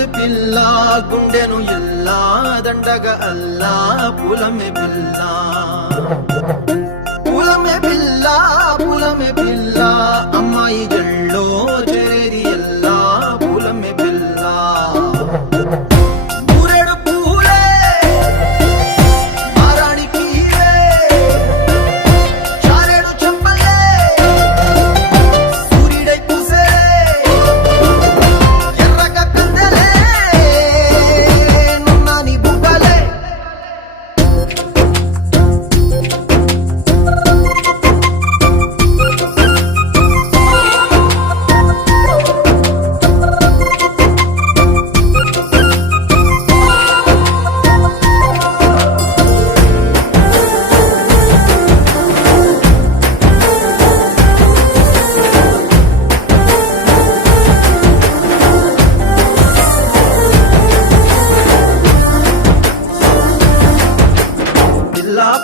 పులమె పిల్ల గుండెను ఎల్లా దండగ అల్లా పులమె పిల్ల పులమె పిల్ల పులమె పిల్ల అమ్మాయి జల్లో చేరేది ఎల్లా పులమె పిల్ల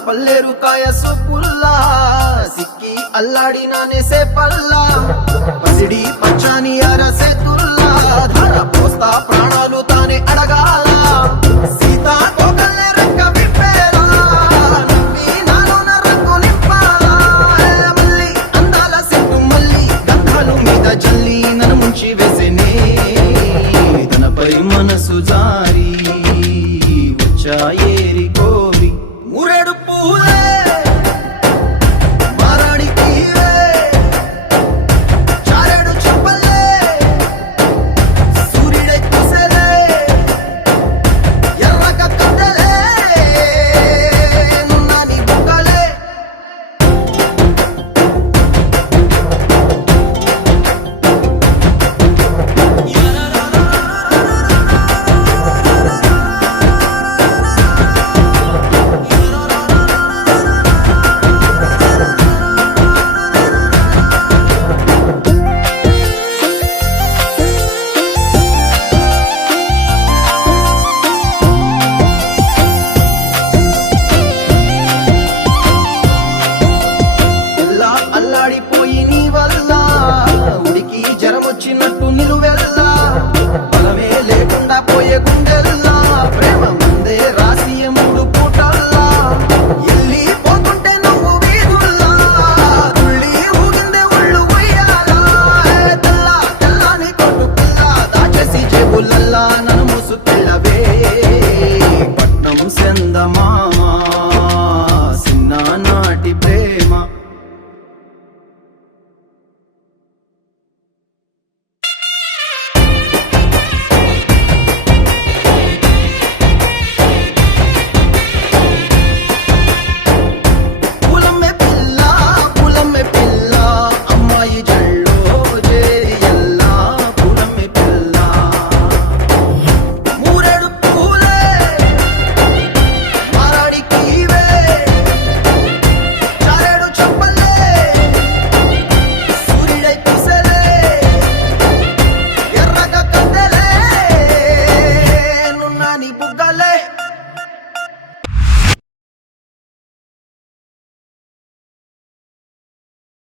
పల్లేరు కాయ సొప్పుల్లా సిక్కి అల్లాడినానే సే పల్లా పసిడి పచ్చాని అరసే తుల్లా ధర పోస్తా ప్రాణాలు తానే అడగాల సీతా కోకల్లే రెక్క విప్పేలా నవ్వి నాలోన రంగు నింపాలా మల్లి అందాల సెట్టు మల్లి గంధాలు మీద జల్లి నన్ను ముంచి వేసేనే తనపై మనసు జారి వచ్చాయేరి కోరి మురెడు పూలే మారాణి తీరే చారెడు చెప్పలే సూర్యుడై కుసలే ఎర్రక కట్టలే నున్నాని బుక్కలే అల్లాడిపోయి నీ వల్ల ఉడికి జరమొచ్చినట్టు నిలువెల్లా బలమే లేకుండా పోయే గుండెల్లా ప్రేమ ముందే రాసి మూడు పూటల్లా ఎల్లి పోతుంటే నువ్వు వీధుల్లా తుళ్ళి ఊగిందే ఒళ్ళు ఉయ్యాలా తెల్లా తెల్లాని కొట్టు పిల్ల దాచేసి జేబులల్లా నన్ను మూసుకెళ్ళవే పట్నం సెందమా